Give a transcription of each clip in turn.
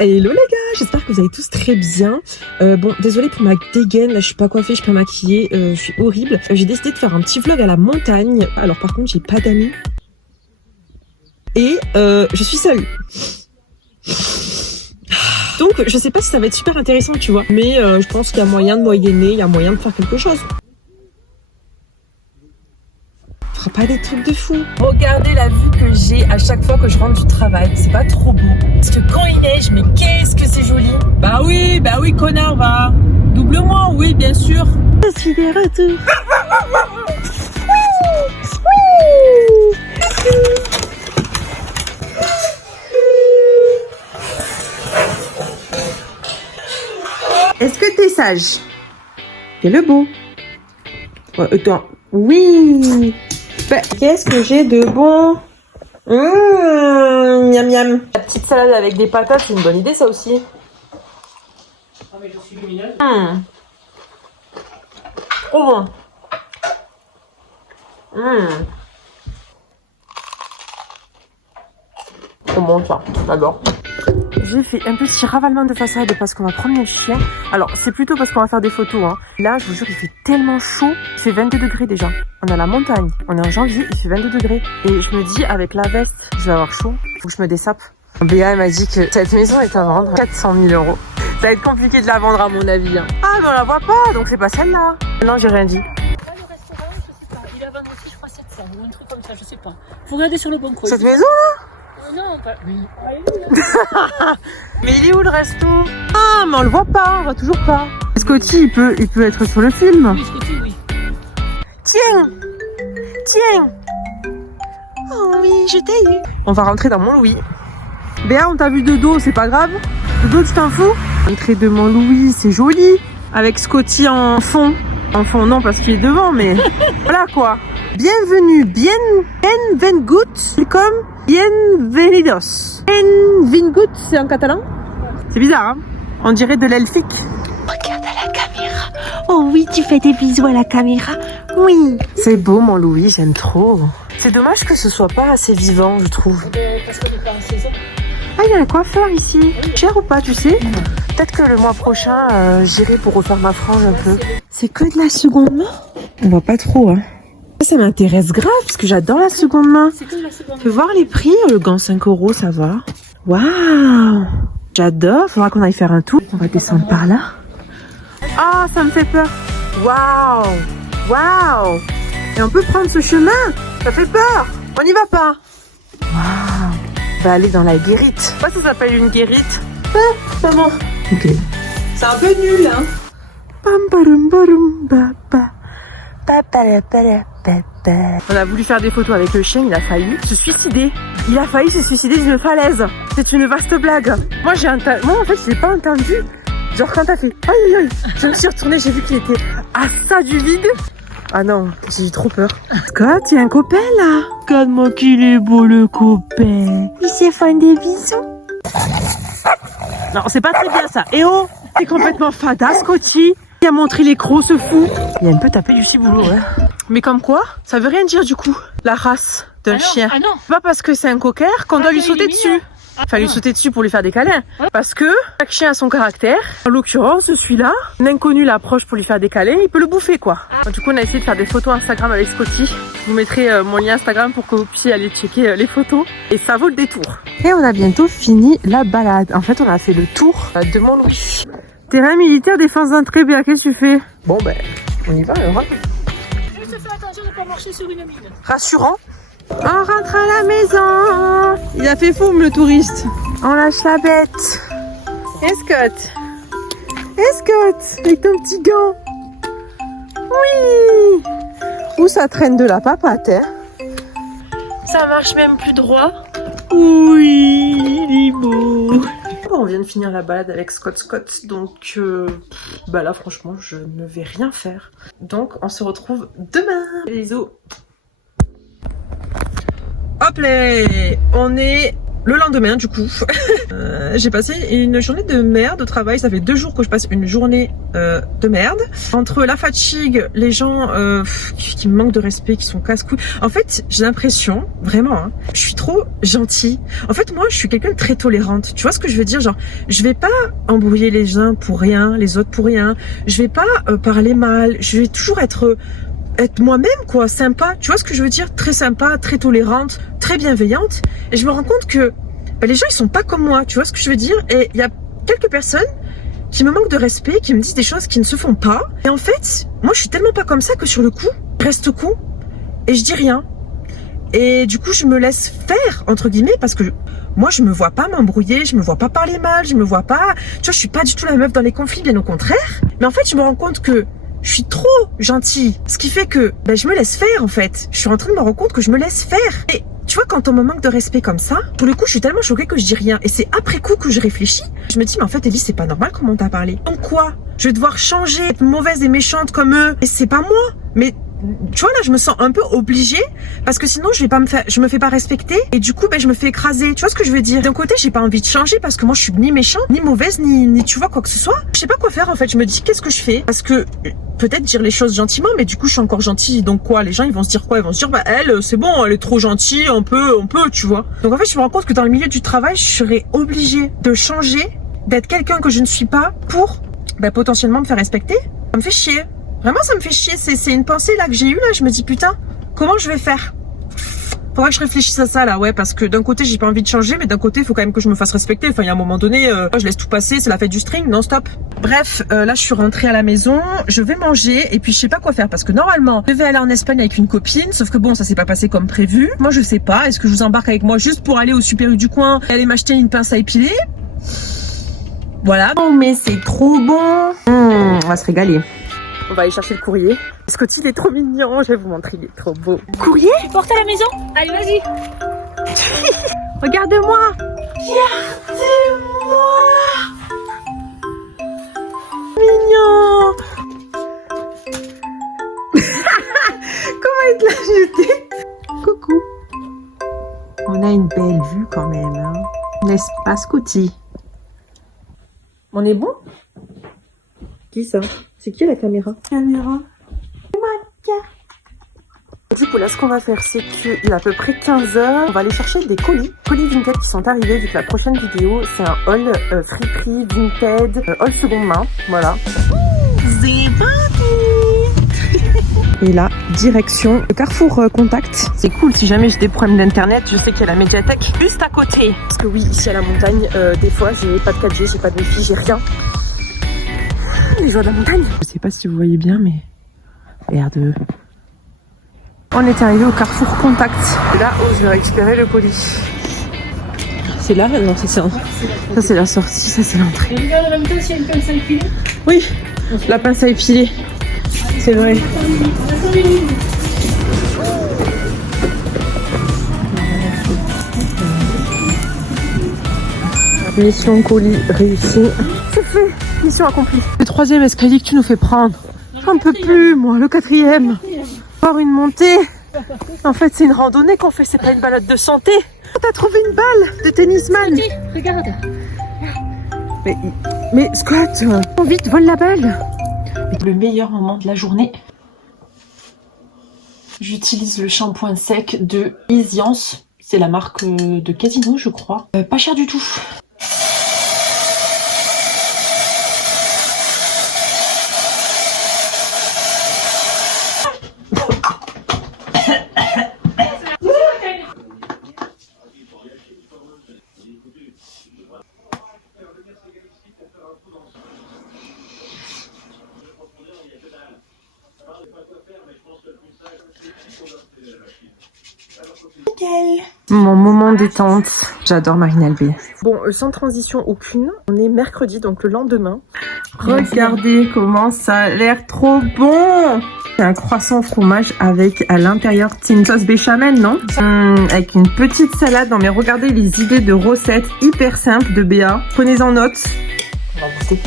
Hello les gars, j'espère que vous allez tous très bien. Bon, désolée pour ma dégaine, là je suis pas coiffée, je suis pas maquillée, je suis horrible. J'ai décidé de faire un petit vlog à la montagne. Alors par contre, j'ai pas d'amis. Et je suis seule. Donc je sais pas si ça va être super intéressant, tu vois. Mais je pense qu'il y a moyen de moyenner, il y a moyen de faire quelque chose. On fera pas des trucs de fou. Regardez la vue que j'ai à chaque fois que je rentre du travail. C'est pas trop beau. Parce que quand il neige, mais qu'est-ce que c'est joli. Bah oui, connard, va. Double-moi, oui, bien sûr. Je suis de retour. Est-ce que t'es sage? T'es le beau. Attends. Oui. Bah, qu'est-ce que j'ai de bon? Miam miam. La petite salade avec des patates, c'est une bonne idée ça aussi. Ah mais je suis lumineuse. Trop bon. Trop bon ça, j'adore. J'ai fait un petit ravalement de façade parce qu'on va promener le chien. Alors, c'est plutôt parce qu'on va faire des photos. Hein. Là, je vous jure, il fait tellement chaud. Il fait 22 degrés déjà. On est à la montagne. On est en janvier, il fait 22 degrés. Et je me dis, avec la veste, je vais avoir chaud. Faut que je me dessape. Béa, elle m'a dit que cette maison est à vendre 400 000 €. Ça va être compliqué de la vendre à mon avis. Hein. Ah, mais on la voit pas, donc c'est pas celle-là. Non, j'ai rien dit. Le restaurant, je sais pas. Il a vendu aussi, je crois, 700 ou un truc comme ça, je sais pas. Faut regarder sur le bon coin. Cette maison, là? Non, pas. Oui. Mais il est où le resto? Ah, mais on le voit pas, on voit toujours pas. Scotty, il peut être sur le film. Oui, Scotty, oui. Tiens! Oh oui, je t'ai eu. On va rentrer dans Mont-Louis. Béa, on t'a vu de dos, c'est pas grave? De dos, tu t'en fous? L'entrée de Mont-Louis, c'est joli. Avec Scotty en fond. En fond, non, parce qu'il est devant, mais voilà quoi. Bienvenue, bienvengut, welcome, bienvenidos. Bienvengut, c'est en catalan? C'est bizarre, hein? On dirait de l'elfique. Regarde à la caméra. Oh oui, tu fais des bisous à la caméra. Oui. C'est beau, mon Louis, j'aime trop. C'est dommage que ce soit pas assez vivant, je trouve. Parce qu'on est pas en saison. Ah, il y a un coiffeur ici. Cher ou pas, tu sais? Peut-être que le mois prochain, j'irai pour refaire ma frange un peu. C'est que de la seconde main? On voit pas trop, hein. Ça m'intéresse grave, parce que j'adore la seconde main. C'est que la seconde. Tu peux voir les prix? Le gant 5 €, ça va. Waouh! J'adore, faudra qu'on aille faire un tour. On va descendre par là. Ah, ça me fait peur. Waouh! Et on peut prendre ce chemin? Ça fait peur. On n'y va pas. Waouh! On va aller dans la guérite. Pourquoi ça s'appelle une guérite? Ah, maman. Ok. C'est un peu nul, hein? On a voulu faire des photos avec le chien, il a failli se suicider. Il a failli se suicider d'une falaise. C'est une vaste blague. Moi, en fait, je l'ai pas entendu. Genre, quand t'as fait aïe aïe aïe, je me suis retournée, j'ai vu qu'il était à ça du vide. Ah non, j'ai eu trop peur. Scott, il y a un copain là. Regarde-moi qu'il est beau le copain. Il s'est fait des bisous. Non, c'est pas très bien ça. Eh oh, t'es complètement fada, Scotty. Il a montré les crocs, ce fou. Il a un peu tapé du ciboulot, ouais. Mais comme quoi, ça veut rien dire du coup, la race d'un chien. Ah non. C'est pas parce que c'est un cocker qu'on doit lui sauter dessus. Enfin, lui sauter dessus pour lui faire des câlins. Parce que chaque chien a son caractère. En l'occurrence, celui-là, un inconnu l'approche pour lui faire des câlins, il peut le bouffer, quoi. Du coup, on a essayé de faire des photos Instagram avec Scotty. Je vous mettrai mon lien Instagram pour que vous puissiez aller checker les photos. Et ça vaut le détour. Et on a bientôt fini la balade. En fait, on a fait le tour de Mont-Louis. Terrain militaire, défense d'entrée, bien, qu'est-ce que tu fais? Bon, ben, on y va, alors. Juste faire attention de ne pas marcher sur une mine. Rassurant. On rentre à la maison. Il a fait foum le touriste. On lâche la bête. Scott, avec ton petit gant. Oui. Où ça traîne de la papate, hein? Ça marche même plus droit. Oui, il est beau. On vient de finir la balade avec Scott, donc bah là franchement je ne vais rien faire. Donc on se retrouve demain. Bisous. Hop là, on est le lendemain du coup, j'ai passé une journée de merde au travail. Ça fait 2 jours que je passe une journée de merde. Entre la fatigue, les gens qui me manquent de respect, qui sont casse-couilles. En fait, j'ai l'impression, vraiment, hein, je suis trop gentille. En fait, moi, je suis quelqu'un de très tolérante. Tu vois ce que je veux dire? Genre, je vais pas embrouiller les uns pour rien, les autres pour rien. Je vais pas parler mal. Je vais toujours être moi-même, quoi, sympa. Tu vois ce que je veux dire? Très sympa, très tolérante, très bienveillante. Et je me rends compte que les gens, ils sont pas comme moi. Tu vois ce que je veux dire? Et il y a quelques personnes qui me manquent de respect, qui me disent des choses qui ne se font pas. Et en fait, moi, je suis tellement pas comme ça que sur le coup, je reste con et je dis rien. Et du coup, je me laisse faire, entre guillemets, parce que moi, je me vois pas m'embrouiller, je me vois pas parler mal, je me vois pas... Tu vois, je suis pas du tout la meuf dans les conflits, bien au contraire. Mais en fait, je me rends compte que je suis trop gentille. Ce qui fait que je me laisse faire, en fait. Je suis en train de me rendre compte que je me laisse faire. Et tu vois, quand on me manque de respect comme ça, pour le coup, je suis tellement choquée que je dis rien. Et c'est après coup que je réfléchis. Je me dis, mais en fait, Ellie, c'est pas normal comment t'as parlé. Donc quoi? Je vais devoir changer, être mauvaise et méchante comme eux. Et c'est pas moi. Mais tu vois, là, je me sens un peu obligée parce que sinon, je me fais pas respecter et du coup, je me fais écraser. Tu vois ce que je veux dire? D'un côté, j'ai pas envie de changer parce que moi, je suis ni méchante, ni mauvaise, ni tu vois, quoi que ce soit. Je sais pas quoi faire, en fait. Je me dis, qu'est-ce que je fais? Parce que peut-être dire les choses gentiment, mais du coup, je suis encore gentille. Donc quoi? Les gens, ils vont se dire quoi? Ils vont se dire, elle, c'est bon, elle est trop gentille, on peut, tu vois. Donc en fait, je me rends compte que dans le milieu du travail, je serais obligée de changer, d'être quelqu'un que je ne suis pas pour, potentiellement me faire respecter. Ça me fait chier. Vraiment, ça me fait chier. C'est une pensée là que j'ai eue là. Je me dis putain, comment je vais faire? Faudrait que je réfléchisse à ça là, ouais, parce que d'un côté j'ai pas envie de changer, mais d'un côté il faut quand même que je me fasse respecter. Enfin, il y a un moment donné, je laisse tout passer, c'est la fête du string, non stop. Bref, là je suis rentrée à la maison, je vais manger et puis je sais pas quoi faire parce que normalement je devais aller en Espagne avec une copine, sauf que bon, ça s'est pas passé comme prévu. Moi je sais pas, est-ce que je vous embarque avec moi juste pour aller au Super U du coin et aller m'acheter une pince à épiler? Voilà. Oh mais c'est trop bon. On va se régaler. On va aller chercher le courrier. Scott, il est trop mignon. Je vais vous montrer, il est trop beau. Courrier? Tu portes à la maison? Allez, vas-y. Regarde-moi. Regardez-moi. Mignon. Comment il te l'a jeté? Coucou. On a une belle vue quand même, hein. N'est-ce pas, Scotty? On est bon? Qui ça? C'est qui la caméra? Caméra. Du coup là ce qu'on va faire c'est qu'il est à peu près 15h. On va aller chercher des colis Vinted qui sont arrivés vu que la prochaine vidéo c'est un haul friperie Vinted, haul seconde main. Voilà. C'est parti. Et là, direction le Carrefour Contact. C'est cool, si jamais j'ai des problèmes d'internet, je sais qu'il y a la médiathèque juste à côté. Parce que oui, ici à la montagne, des fois j'ai pas de 4G, j'ai pas de wifi, j'ai rien. Les joies de la montagne. Je sais pas si vous voyez bien, mais regarde. On est arrivé au Carrefour Contact. Et là, je vais récupérer le colis. C'est là? Non, ça c'est la sortie, ça c'est l'entrée. Et regarde en même temps s'il y a une pince à épiler. Oui, la pince à épiler. C'est vrai. Mission colis réussie. C'est fait. Mission accomplie. Le 3e escalier que tu nous fais prendre. J'en peux plus, moi. Le 4e. Encore une montée. En fait, c'est une randonnée qu'on fait. C'est pas une balade de santé. T'as trouvé une balle de tennisman. Regarde. Mais Scott, vite, vole la balle. Le meilleur moment de la journée. J'utilise le shampoing sec de Isiance. C'est la marque de Casino, je crois. Pas cher du tout. Mon moment détente. J'adore Marine Albé. Bon, sans transition aucune, on est mercredi, donc le lendemain. Regardez comment ça a l'air trop bon. C'est un croissant au fromage avec à l'intérieur, c'est une sauce béchamel, non? Avec une petite salade. Non mais regardez les idées de recettes hyper simples de Béa. Prenez-en note. On va goûter.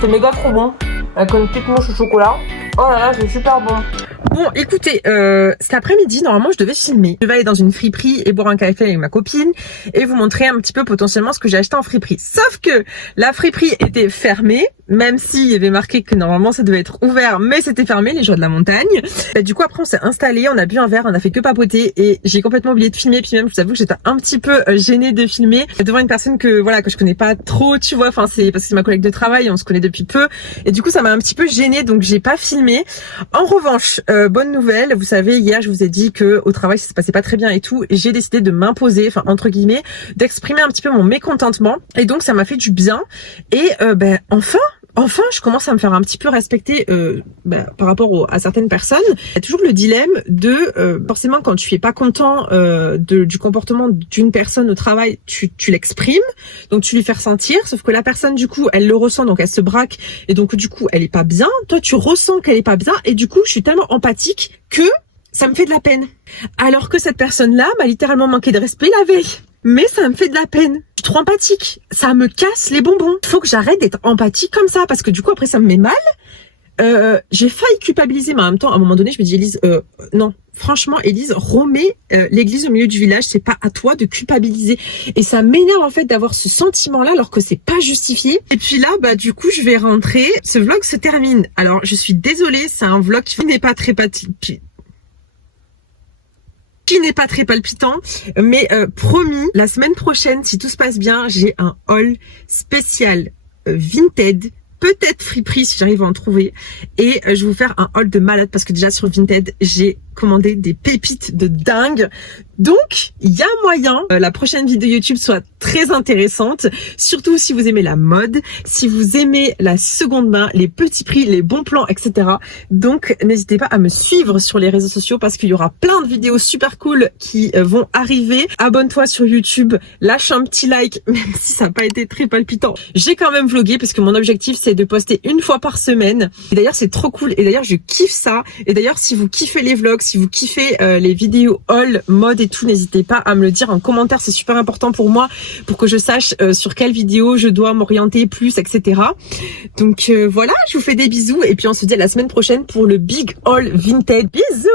C'est méga trop bon. Avec une petite mouche au chocolat. Oh là là, c'est super bon. Bon, écoutez, cet après-midi, normalement, je devais filmer. Je devais aller dans une friperie et boire un café avec ma copine et vous montrer un petit peu potentiellement ce que j'ai acheté en friperie. Sauf que la friperie était fermée, même s'il y avait marqué que normalement ça devait être ouvert, mais c'était fermé, les joies de la montagne. Bah, du coup, après, on s'est installé, on a bu un verre, on a fait que papoter et j'ai complètement oublié de filmer. Puis même, je vous avoue que j'étais un petit peu gênée de filmer devant une personne que je connais pas trop, tu vois. Enfin, c'est parce que c'est ma collègue de travail, on se connaît depuis peu et du coup, ça m'a un petit peu gênée, donc j'ai pas filmé. En revanche, bonne nouvelle, vous savez, hier, je vous ai dit que au travail, ça se passait pas très bien et tout. J'ai décidé de m'imposer, enfin entre guillemets, d'exprimer un petit peu mon mécontentement et donc ça m'a fait du bien. Et enfin, je commence à me faire un petit peu respecter par rapport à certaines personnes. Il y a toujours le dilemme de forcément quand tu es pas content du comportement d'une personne au travail, tu l'exprimes, donc tu lui fais ressentir. Sauf que la personne du coup, elle le ressent, donc elle se braque et donc du coup, elle est pas bien. Toi, tu ressens qu'elle est pas bien et du coup, je suis tellement empathique que ça me fait de la peine. Alors que cette personne-là m'a littéralement manqué de respect la veille. Mais ça me fait de la peine. Je suis trop empathique. Ça me casse les bonbons. Il faut que j'arrête d'être empathique comme ça parce que du coup après ça me met mal. J'ai failli culpabiliser, mais en même temps à un moment donné je me dis Élise, non. Franchement Élise, remets l'église au milieu du village. C'est pas à toi de culpabiliser. Et ça m'énerve en fait d'avoir ce sentiment-là alors que c'est pas justifié. Et puis là du coup je vais rentrer. Ce vlog se termine. Alors je suis désolée, c'est un vlog qui n'est pas très palpitant, mais promis, la semaine prochaine, si tout se passe bien, j'ai un haul spécial Vinted, peut-être friperie si j'arrive à en trouver, et je vais vous faire un haul de malade parce que déjà sur Vinted, j'ai commandé des pépites de dingue. Donc, il y a moyen la prochaine vidéo YouTube soit très intéressante, surtout si vous aimez la mode, si vous aimez la seconde main, les petits prix, les bons plans, etc. Donc, n'hésitez pas à me suivre sur les réseaux sociaux parce qu'il y aura plein de vidéos super cool qui vont arriver. Abonne-toi sur YouTube, lâche un petit like, même si ça n'a pas été très palpitant. J'ai quand même vlogué parce que mon objectif, c'est de poster une fois par semaine. Et d'ailleurs, c'est trop cool. Et d'ailleurs, je kiffe ça. Et d'ailleurs, si vous kiffez les vlogs, si vous kiffez les vidéos haul, mode et tout, n'hésitez pas à me le dire en commentaire, c'est super important pour moi, pour que je sache sur quelle vidéo je dois m'orienter plus, etc. Donc voilà, je vous fais des bisous et puis on se dit à la semaine prochaine pour le Big Haul Vinted. Bisous!